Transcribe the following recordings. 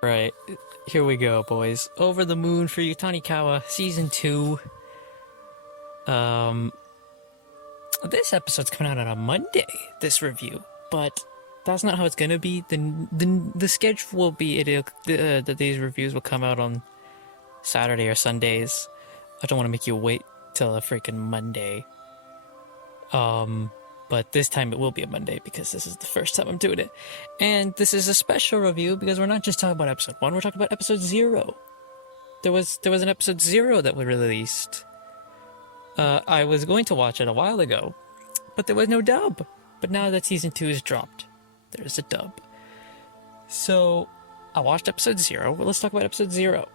Right, here we go, boys. Over the Moon for you, Tonikawa, Season 2. Um, this episode's coming out on a Monday, this review, but that's not how it's gonna be. The schedule will be that these reviews will come out on Saturday or Sundays. I don't want to make you wait till a freaking Monday. But this time it will be a Monday because this is the first time I'm doing it. And this is a special review because we're not just talking about episode 1, we're talking about episode 0. There was an episode 0 that was released. I was going to watch it a while ago, but there was no dub. But now that season 2 is dropped, there's a dub. So I watched episode 0. Well, let's talk about episode 0.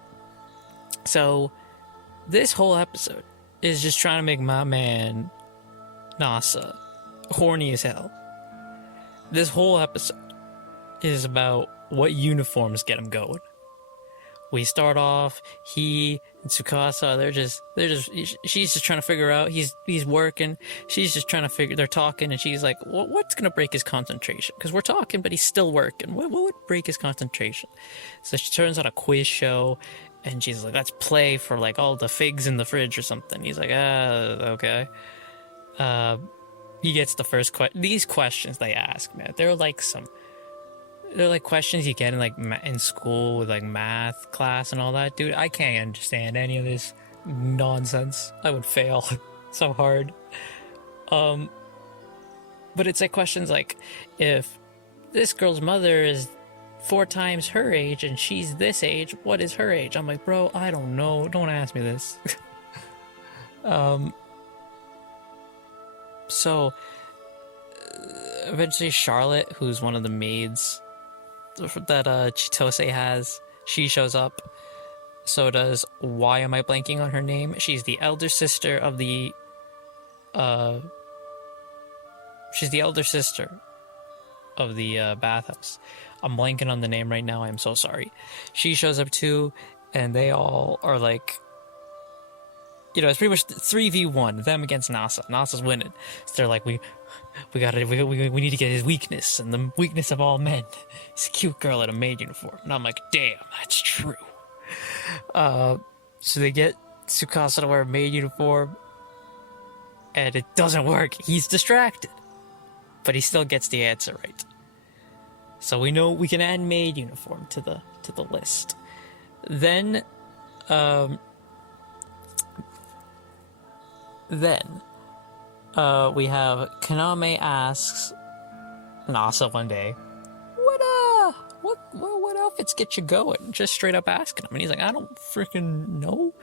So this whole episode is just trying to make my man Nasa horny as hell. This whole episode is about what uniforms get him going. We start off, he and Tsukasa, she's just trying to figure out, he's working, she's just trying to figure, they're talking, and she's like, what's gonna break his concentration? Because we're talking, but he's still working. What would break his concentration? So she turns on a quiz show, and she's like, let's play for like all the figs in the fridge or something. He's like, okay. He gets the first these questions they ask, man. They're like questions you get in like in school with like math class and all that. Dude, I can't understand any of this nonsense. I would fail so hard. But it's like questions like, if this girl's mother is 4 times her age and she's this age, what is her age? I'm like, bro, I don't know. Don't ask me this. So eventually Charlotte, who's one of the maids that Chitose has, she shows up. So does, why am I blanking on her name? She's the elder sister of the bathhouse. I'm blanking on the name right now. I'm so sorry. She shows up too, and they all are like, it's pretty much 3v1, them against Nasa. Nasa's winning. So they're like, we need to get his weakness, and the weakness of all men. He's a cute girl in a maid uniform. And I'm like, damn, that's true. So they get Tsukasa to wear a maid uniform, and it doesn't work. He's distracted. But he still gets the answer right. So we know we can add maid uniform to the list. Then we have Kaname asks Nasa one day, what outfits get you going? Just straight up asking him. And he's like, I don't freaking know.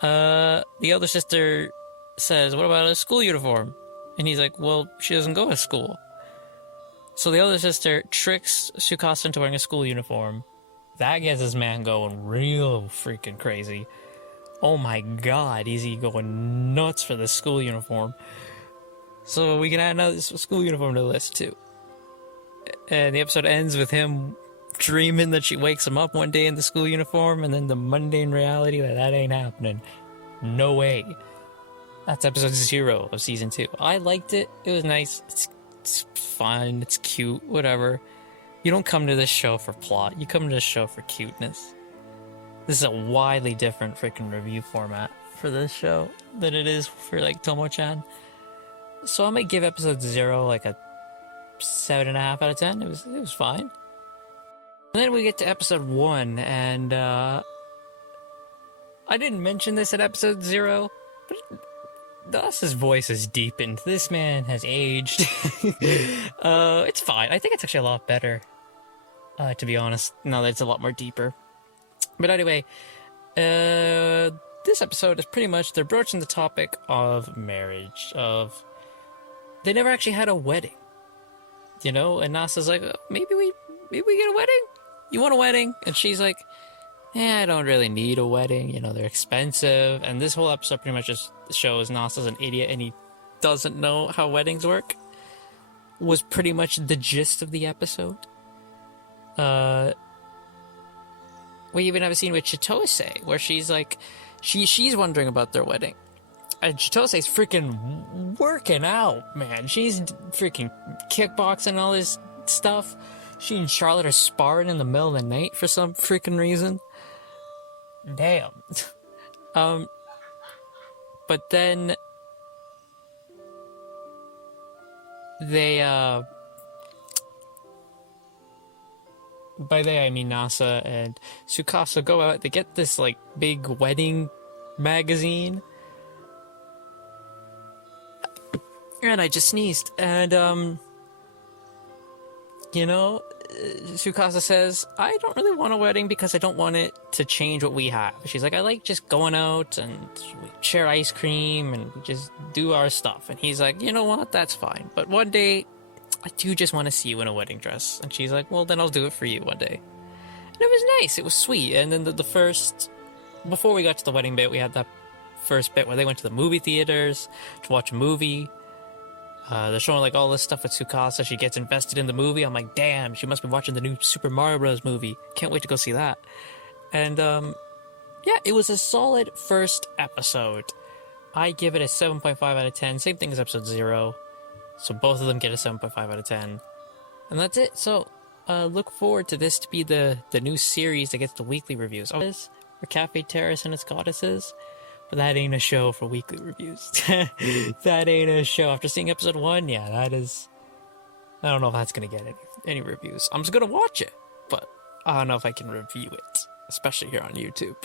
The other sister says, what about a school uniform? And he's like, well, she doesn't go to school. So the other sister tricks Tsukasa into wearing a school uniform. That gets his man going real freaking crazy. Oh my god, is he going nuts for this school uniform. So we can add another school uniform to the list too. And the episode ends with him dreaming that she wakes him up one day in the school uniform, and then the mundane reality that ain't happening. No way. That's episode 0 of season 2. I liked it. It was nice. It's fun. It's cute. Whatever. You don't come to this show for plot. You come to this show for cuteness. This is a widely different freaking review format for this show than it is for like Tomo-chan. So I might give episode 0 like a 7.5 out of 10. It was fine. And then we get to episode 1, and I didn't mention this at episode 0, but Dasa's voice has deepened. This man has aged. It's fine. I think it's actually a lot better, to be honest, now that it's a lot more deeper. But anyway, this episode is pretty much, they're broaching the topic of marriage, they never actually had a wedding, and Nasa's like, maybe we get a wedding? You want a wedding? And she's like, I don't really need a wedding, they're expensive. And this whole episode pretty much just shows Nasa's an idiot and he doesn't know how weddings work, was pretty much the gist of the episode. We even have a scene with Chitose where she's like, she's wondering about their wedding. And Chitose's freaking working out, man. She's freaking kickboxing and all this stuff. She and Charlotte are sparring in the middle of the night for some freaking reason. Damn. um, but then they, by they I mean Nasa and Tsukasa go out, they get this, like, big wedding magazine. And I just sneezed. And, you know, Tsukasa says, I don't really want a wedding because I don't want it to change what we have. She's like, I like just going out and we share ice cream and we just do our stuff. And he's like, you know what, that's fine. But one day, I do just want to see you in a wedding dress. And she's like, well, then I'll do it for you one day. And it was nice. It was sweet. And then the first, before we got to the wedding bit, we had that first bit where they went to the movie theaters to watch a movie. They're showing like all this stuff with Tsukasa. She gets invested in the movie. I'm like, damn, she must be watching the new Super Mario Bros. Movie. Can't wait to go see that. And yeah, it was a solid first episode. I give it a 7.5 out of 10. Same thing as episode 0. So both of them get a 7.5 out of 10. And that's it. So look forward to this to be the new series that gets the weekly reviews. Oh, this for Cafe Terrace and its goddesses. But that ain't a show for weekly reviews. That ain't a show. After seeing episode 1, yeah, that is... I don't know if that's going to get any reviews. I'm just going to watch it, but I don't know if I can review it, especially here on YouTube.